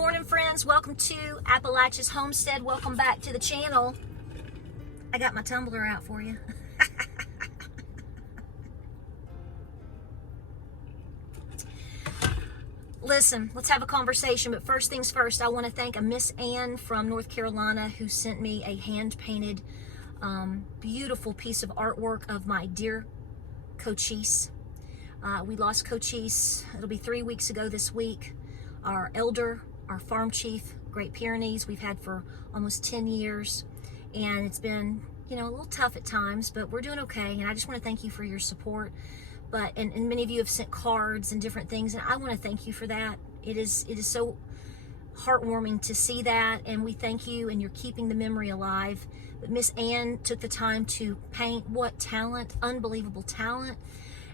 morning, friends. Welcome to Appalachia's Homestead. Welcome back to the channel. I got my tumbler out for you. Listen, let's have a conversation, but first things first, I want to thank a Miss Ann from North Carolina who sent me a hand-painted, beautiful piece of artwork of my dear Cochise. We lost Cochise, it'll be 3 weeks ago this week. Our elder, our farm chief, Great Pyrenees, we've had for almost 10 years. And it's been, a little tough at times, but we're doing okay. And I just want to thank you for your support. And many of you have sent cards and different things, and I want to thank you for that. It is so heartwarming to see that, and we thank you, and you're keeping the memory alive. But Miss Ann took the time to paint. What talent, unbelievable talent.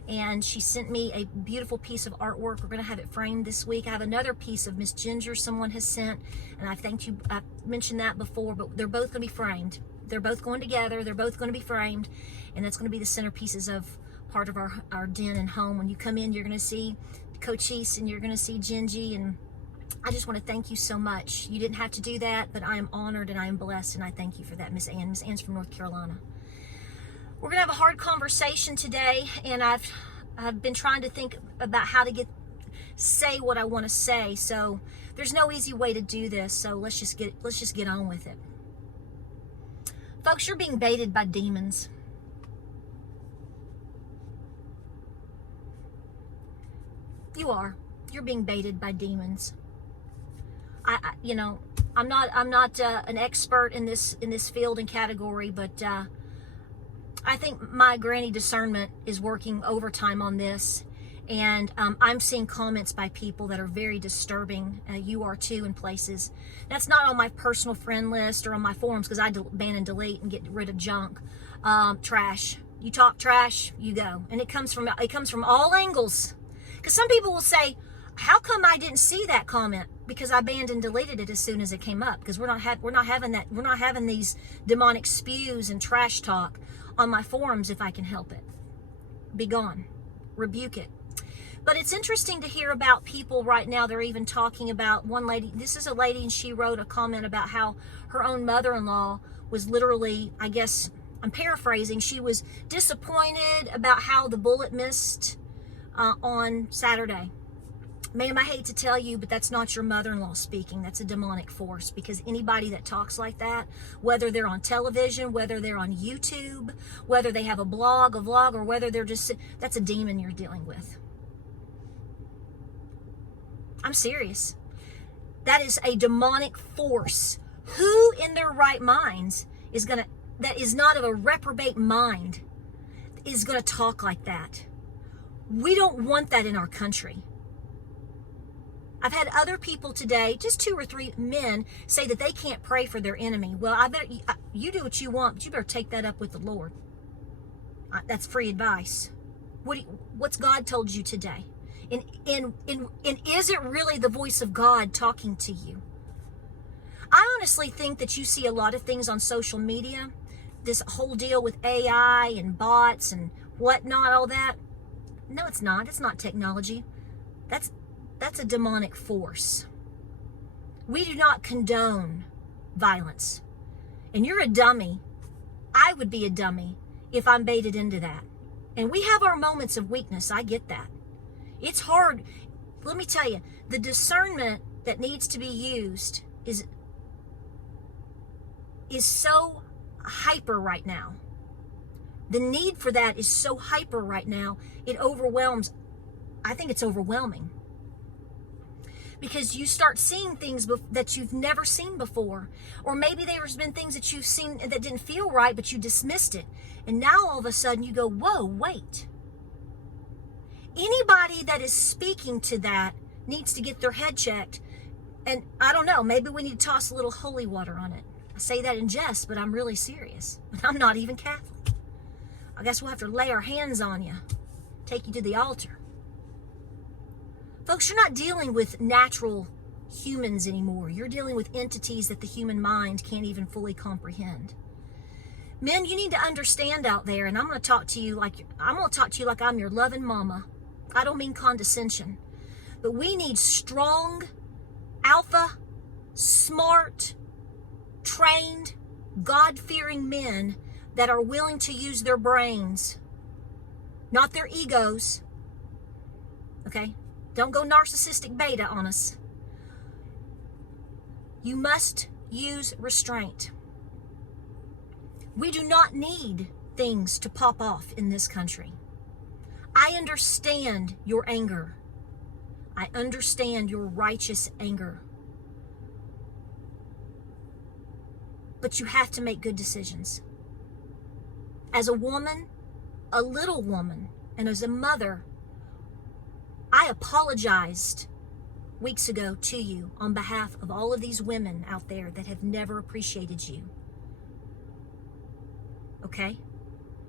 And she sent me a beautiful piece of artwork. We're going to have it framed this week. I have another piece of Miss Ginger someone has sent, and I thanked you. I mentioned that before, but they're both going to be framed. They're both going together. They're both going to be framed, and that's going to be the centerpieces of part of our den and home. When you come in, you're going to see Cochise and you're going to see Gingy, and I just want to thank you so much. You didn't have to do that, but I am honored and I am blessed, and I thank you for that, Miss Ann. Miss Ann's from North Carolina. We're going to have a hard conversation today, and I've been trying to think about how to say what I want to say. So there's no easy way to do this. So let's just get on with it. Folks, you're being baited by demons. You are. You're being baited by demons. I'm not an expert in this field and category, but I think my granny discernment is working overtime on this, and I'm seeing comments by people that are very disturbing. You are too in places. That's not on my personal friend list or on my forums, because I ban and delete and get rid of junk, trash. You talk trash, you go, and it comes from all angles. Because some people will say, "How come I didn't see that comment?" Because I banned and deleted it as soon as it came up. Because we're not having these demonic spews and trash talk on my forums if I can help it. Be gone. Rebuke it. But it's interesting to hear about people right now. They're even talking about one lady. This is a lady, and she wrote a comment about how her own mother-in-law was literally, I guess, I'm paraphrasing, she was disappointed about how the bullet missed on Saturday. Ma'am, I hate to tell you, but that's not your mother-in-law speaking. That's a demonic force, because anybody that talks like that, whether they're on television, whether they're on YouTube, whether they have a vlog, or whether they're just, that's a demon you're dealing with. I'm serious. That is a demonic force. Who in their right minds that is not of a reprobate mind, is going to talk like that? We don't want that in our country. I've had other people today, just 2 or 3 men, say that they can't pray for their enemy. Well, I bet you do what you want, but you better take that up with the Lord. That's free advice. What's God told you today? And is it really the voice of God talking to you? I honestly think that you see a lot of things on social media, this whole deal with AI and bots and whatnot, all that. No, it's not. It's not technology. That's a demonic force. We do not condone violence. And you're a dummy. I would be a dummy if I'm baited into that. And we have our moments of weakness. I get that. It's hard. Let me tell you, the discernment that needs to be used is so hyper right now. The need for that is so hyper right now. It overwhelms. I think it's overwhelming. Because you start seeing things that you've never seen before. Or maybe there's been things that you've seen that didn't feel right, but you dismissed it. And now all of a sudden you go, whoa, wait. Anybody that is speaking to that needs to get their head checked. And I don't know, maybe we need to toss a little holy water on it. I say that in jest, but I'm really serious. I'm not even Catholic. I guess we'll have to lay our hands on you, take you to the altar. Folks, you're not dealing with natural humans anymore. You're dealing with entities that the human mind can't even fully comprehend. Men, you need to understand out there, and I'm going to talk to you like I'm your loving mama. I don't mean condescension, but we need strong alpha, smart, trained, God-fearing men that are willing to use their brains, not their egos. Okay? Don't go narcissistic beta on us. You must use restraint. We do not need things to pop off in this country. I understand your anger. I understand your righteous anger. But you have to make good decisions. As a woman, a little woman, and as a mother, I apologized weeks ago to you on behalf of all of these women out there that have never appreciated you. Okay?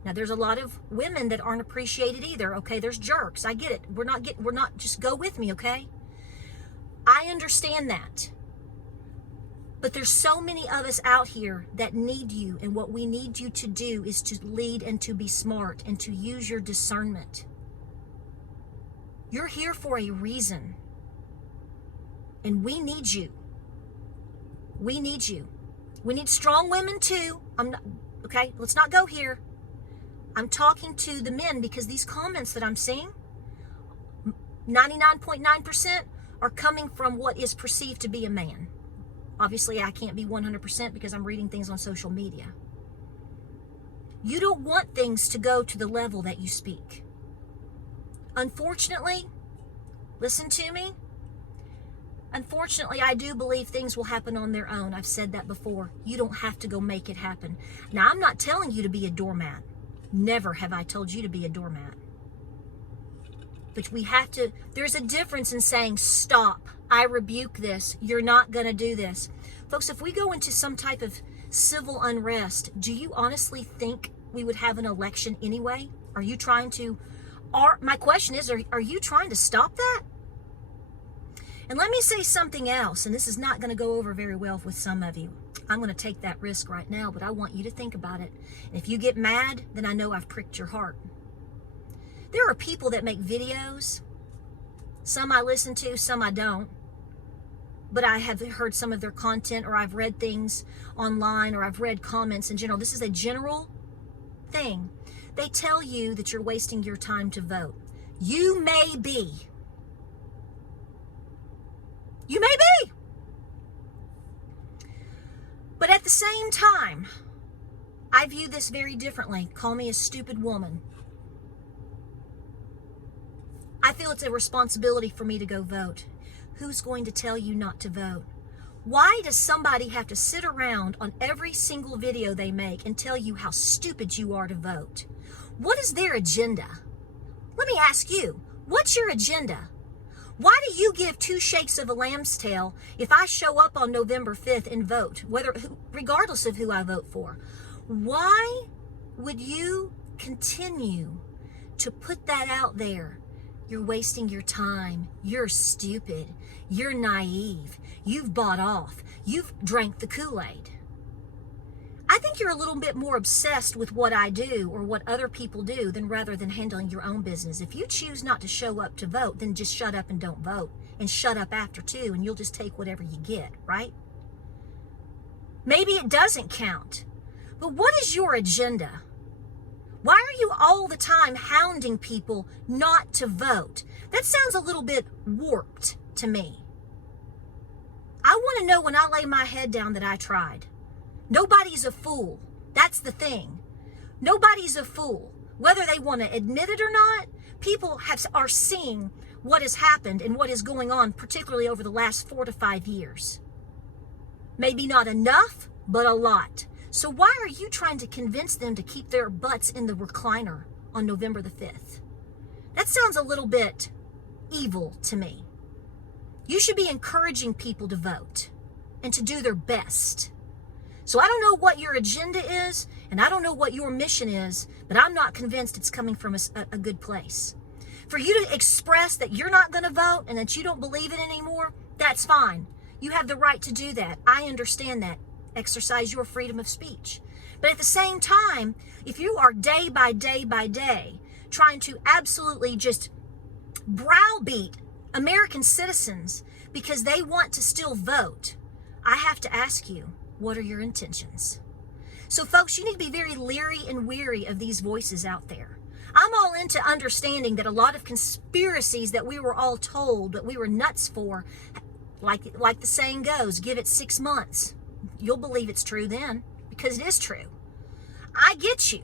Now there's a lot of women that aren't appreciated either. Okay? There's jerks. I get it. We're not just go with me, okay? I understand that. But there's so many of us out here that need you, and what we need you to do is to lead and to be smart and to use your discernment. You're here for a reason. And we need you. We need you. We need strong women too. Okay, let's not go here. I'm talking to the men because these comments that I'm seeing, 99.9% are coming from what is perceived to be a man. Obviously, I can't be 100% because I'm reading things on social media. You don't want things to go to the level that you speak. Unfortunately, listen to me. Unfortunately, I do believe things will happen on their own. I've said that before. You don't have to go make it happen. Now, I'm not telling you to be a doormat. Never have I told you to be a doormat. But we have to, there's a difference in saying, stop, I rebuke this, you're not going to do this. Folks, if we go into some type of civil unrest, do you honestly think we would have an election anyway? Are you trying to, my question is, are you trying to stop that? And let me say something else, and this is not going to go over very well with some of you. I'm going to take that risk right now, but I want you to think about it. And if you get mad, then I know I've pricked your heart. There are people that make videos. Some I listen to, some I don't. But I have heard some of their content, or I've read things online, or I've read comments in general. This is a general thing. They tell you that you're wasting your time to vote. You may be. You may be. But at the same time, I view this very differently. Call me a stupid woman. I feel it's a responsibility for me to go vote. Who's going to tell you not to vote? Why does somebody have to sit around on every single video they make and tell you how stupid you are to vote? What is their agenda? Let me ask you, what's your agenda? Why do you give two shakes of a lamb's tail if I show up on November 5th and vote, regardless of who I vote for? Why would you continue to put that out there? You're wasting your time. You're stupid. You're naive. You've bought off. You've drank the Kool-Aid. I think you're a little bit more obsessed with what I do or what other people do rather than handling your own business. If you choose not to show up to vote, then just shut up and don't vote. And shut up after too, and you'll just take whatever you get, right? Maybe it doesn't count. But what is your agenda? Why are you all the time hounding people not to vote? That sounds a little bit warped to me. I want to know when I lay my head down that I tried. Nobody's a fool. That's the thing. Nobody's a fool. Whether they want to admit it or not, people are seeing what has happened and what is going on, particularly over the last 4 to 5 years. Maybe not enough, but a lot. So why are you trying to convince them to keep their butts in the recliner on November the 5th? That sounds a little bit evil to me. You should be encouraging people to vote and to do their best. So I don't know what your agenda is, and I don't know what your mission is, but I'm not convinced it's coming from a good place. For you to express that you're not going to vote and that you don't believe it anymore, that's fine. You have the right to do that. I understand that. Exercise your freedom of speech. But at the same time, if you are day by day by day trying to absolutely just browbeat American citizens because they want to still vote, I have to ask you, what are your intentions? So folks, you need to be very leery and weary of these voices out there. I'm all into understanding that a lot of conspiracies that we were all told that we were nuts for, like the saying goes, give it 6 months. You'll believe it's true then, because it is true. I get you.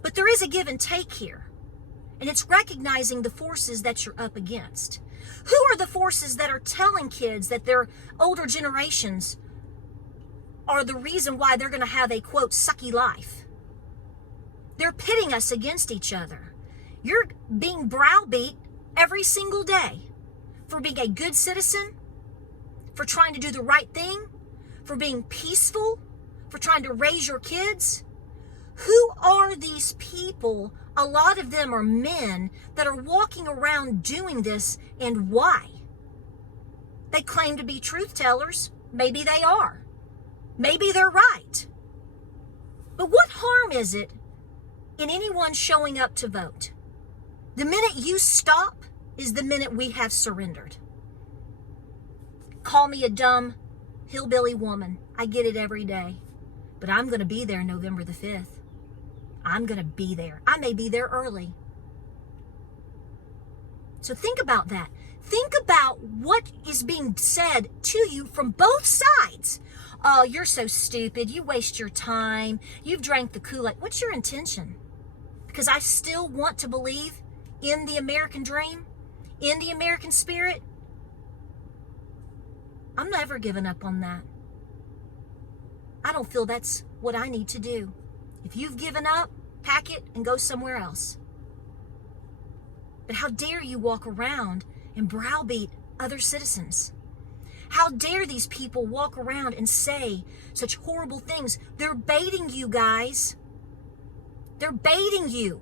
But there is a give and take here. And it's recognizing the forces that you're up against. Who are the forces that are telling kids that their older generations are the reason why they're going to have a, quote, sucky life? They're pitting us against each other. You're being browbeat every single day for being a good citizen, for trying to do the right thing, for being peaceful, for trying to raise your kids. Who are these people? A lot of them are men that are walking around doing this, and why? They claim to be truth tellers. Maybe they are. Maybe they're right. But what harm is it in anyone showing up to vote? The minute you stop is the minute we have surrendered. Call me a dumb hillbilly woman. I get it every day. But I'm going to be there November the 5th. I'm going to be there. I may be there early. So think about that. Think about what is being said to you from both sides. Oh, you're so stupid. You waste your time. You've drank the Kool-Aid. What's your intention? Because I still want to believe in the American dream, in the American spirit. I'm never giving up on that. I don't feel that's what I need to do. If you've given up, pack it and go somewhere else. But how dare you walk around and browbeat other citizens? How dare these people walk around and say such horrible things? They're baiting you, guys. They're baiting you.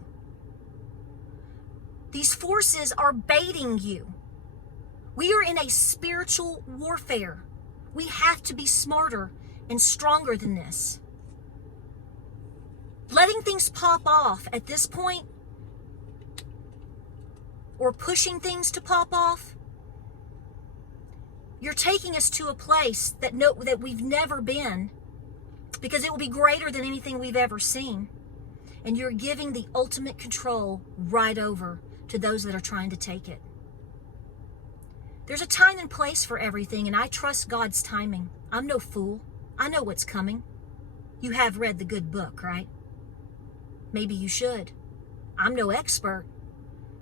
These forces are baiting you. We are in a spiritual warfare. We have to be smarter and stronger than this. Letting things pop off at this point, or pushing things to pop off, you're taking us to a place that we've never been, because it will be greater than anything we've ever seen. And you're giving the ultimate control right over to those that are trying to take it. There's a time and place for everything, and I trust God's timing. I'm no fool. I know what's coming. You have read the good book, right? Maybe you should. I'm no expert,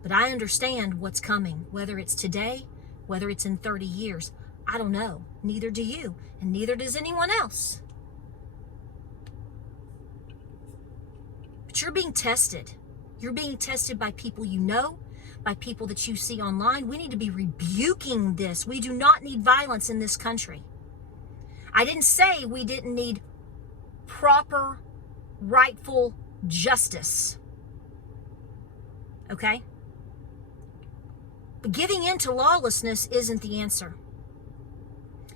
but I understand what's coming, whether it's today, whether it's in 30 years. I don't know. Neither do you, and neither does anyone else. But you're being tested. You're being tested by people you know, by people that you see online. We need to be rebuking this. We do not need violence in this country. I didn't say we didn't need proper, rightful justice. Okay? But giving in to lawlessness isn't the answer.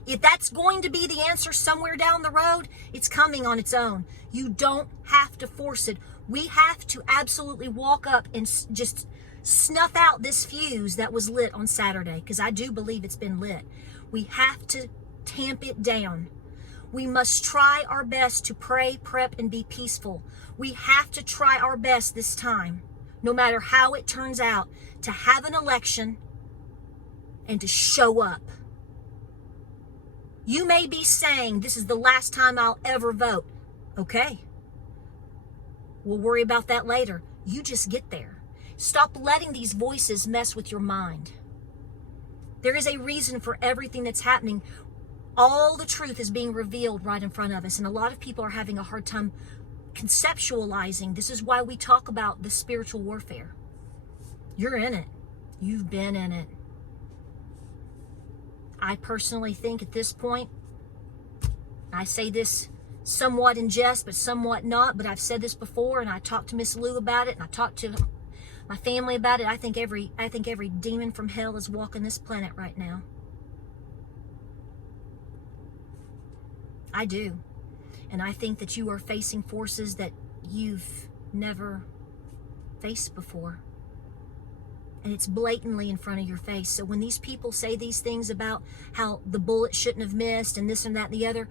If that's going to be the answer somewhere down the road, it's coming on its own. You don't have to force it. We have to absolutely walk up and just snuff out this fuse that was lit on Saturday, because I do believe it's been lit. We have to tamp it down. We must try our best to pray, prep, and be peaceful. We have to try our best this time, no matter how it turns out, to have an election and to show up. You may be saying, this is the last time I'll ever vote. Okay. We'll worry about that later. You just get there. Stop letting these voices mess with your mind. There is a reason for everything that's happening. All the truth is being revealed right in front of us, and a lot of people are having a hard time conceptualizing. This is why we talk about the spiritual warfare. You're in it. You've been in it. I personally think at this point, I say this somewhat in jest, but somewhat not, but I've said this before, and I talked to Miss Lou about it, and I talked to my family about it. I think every demon from hell is walking this planet right now. I do. And I think that you are facing forces that you've never faced before. And it's blatantly in front of your face. So when these people say these things about how the bullet shouldn't have missed and this and that and the other,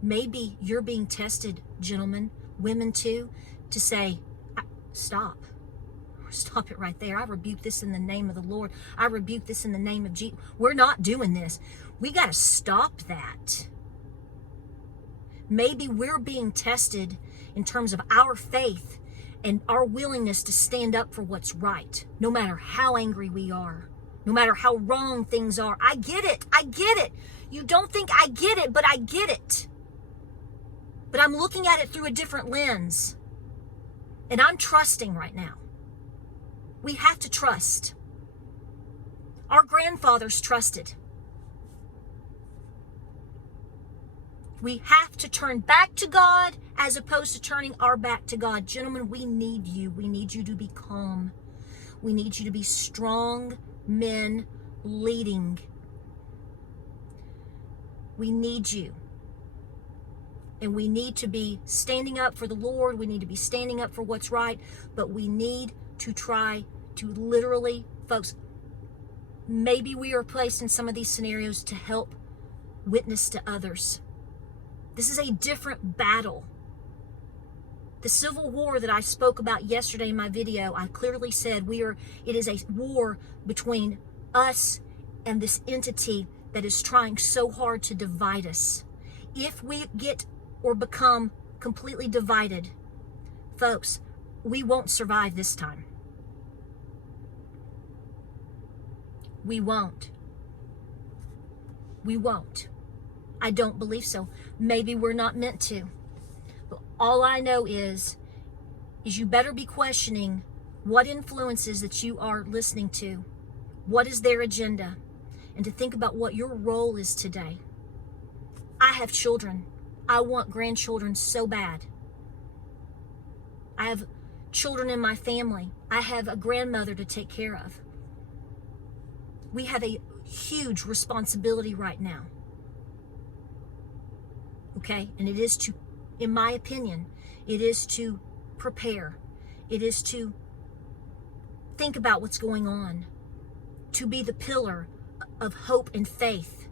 maybe you're being tested, gentlemen, women too, to say, stop. Stop it right there. I rebuke this in the name of the Lord. I rebuke this in the name of Jesus. We're not doing this. We got to stop that. Maybe we're being tested in terms of our faith and our willingness to stand up for what's right, no matter how angry we are, no matter how wrong things are. I get it. I get it. You don't think I get it, but I get it. But I'm looking at it through a different lens. And I'm trusting right now. We have to trust. Our grandfathers trusted. We have to turn back to God as opposed to turning our back to God. Gentlemen, we need you. We need you to be calm. We need you to be strong men leading. We need you. And we need to be standing up for the Lord. We need to be standing up for what's right. But we need to try to literally, folks, maybe we are placed in some of these scenarios to help witness to others. This is a different battle. The civil war that I spoke about yesterday in my video, I clearly said it is a war between us and this entity that is trying so hard to divide us. If we get or become completely divided, folks, we won't survive this time. We won't. We won't. I don't believe so. Maybe we're not meant to. But all I know is you better be questioning what influences that you are listening to. What is their agenda? And to think about what your role is today. I have children. I want grandchildren so bad. I have children in my family. I have a grandmother to take care of. We have a huge responsibility right now. Okay? And it is to, in my opinion, it is to prepare. It is to think about what's going on. To be the pillar of hope and faith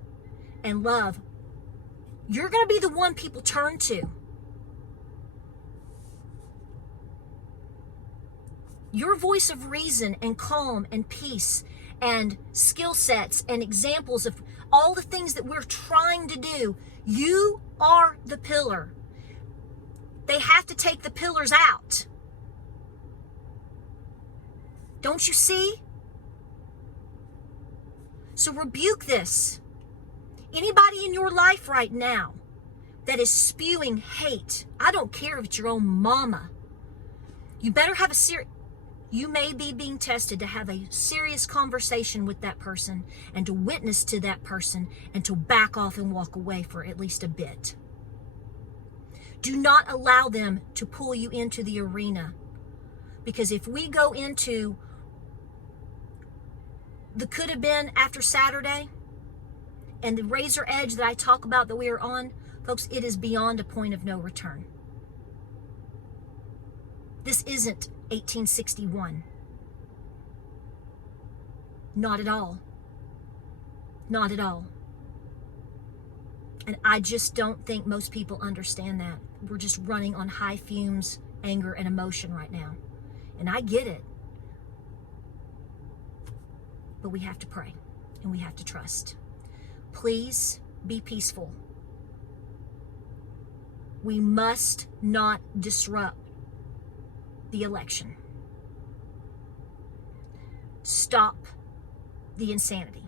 and love. You're going to be the one people turn to. Your voice of reason and calm and peace and skill sets and examples of all the things that we're trying to do. You are the pillar. They have to take the pillars out. Don't you see? So rebuke this. Anybody in your life right now that is spewing hate, I don't care if it's your own mama, you better have you may be being tested to have a serious conversation with that person and to witness to that person and to back off and walk away for at least a bit. Do not allow them to pull you into the arena. Because if we go into the could have been after Saturday and the razor edge that I talk about that we are on, folks, it is beyond a point of no return. This isn't 1861. Not at all. Not at all. And I just don't think most people understand that. We're just running on high fumes, anger, and emotion right now. And I get it. But we have to pray and we have to trust. Please be peaceful. We must not disrupt the election. Stop the insanity.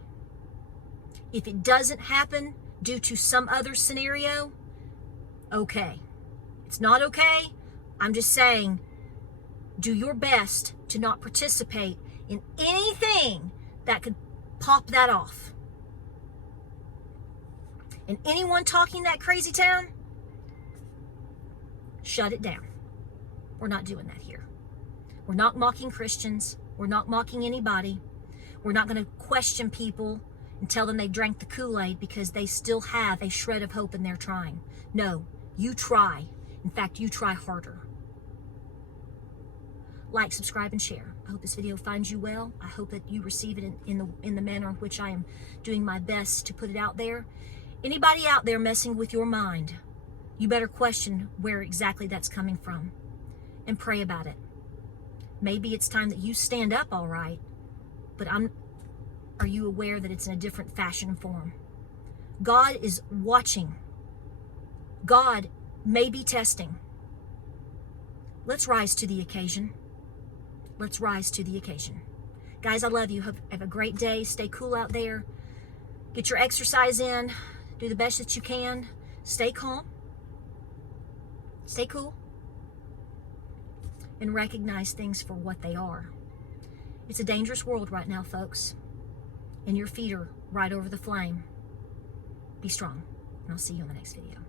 If it doesn't happen due to some other scenario, okay. It's not okay. I'm just saying, do your best to not participate in anything that could pop that off. And anyone talking that crazy town, shut it down. We're not doing that here. We're not mocking Christians. We're not mocking anybody. We're not going to question people and tell them they drank the Kool-Aid because they still have a shred of hope and they're trying. No, you try. In fact, you try harder. like, subscribe, and share. I hope this video finds you well. I hope that you receive it in the manner in which I am doing my best to put it out there. Anybody out there messing with your mind, you better question where exactly that's coming from and pray about it. Maybe it's time that you stand up, all right, but are you aware that it's in a different fashion and form? God is watching. God may be testing. Let's rise to the occasion. Let's rise to the occasion. Guys, I love you. Have a great day. Stay cool out there. Get your exercise in. Do the best that you can. Stay calm. Stay cool. And recognize things for what they are. It's a dangerous world right now, folks. And your feet are right over the flame. Be strong. And I'll see you in the next video.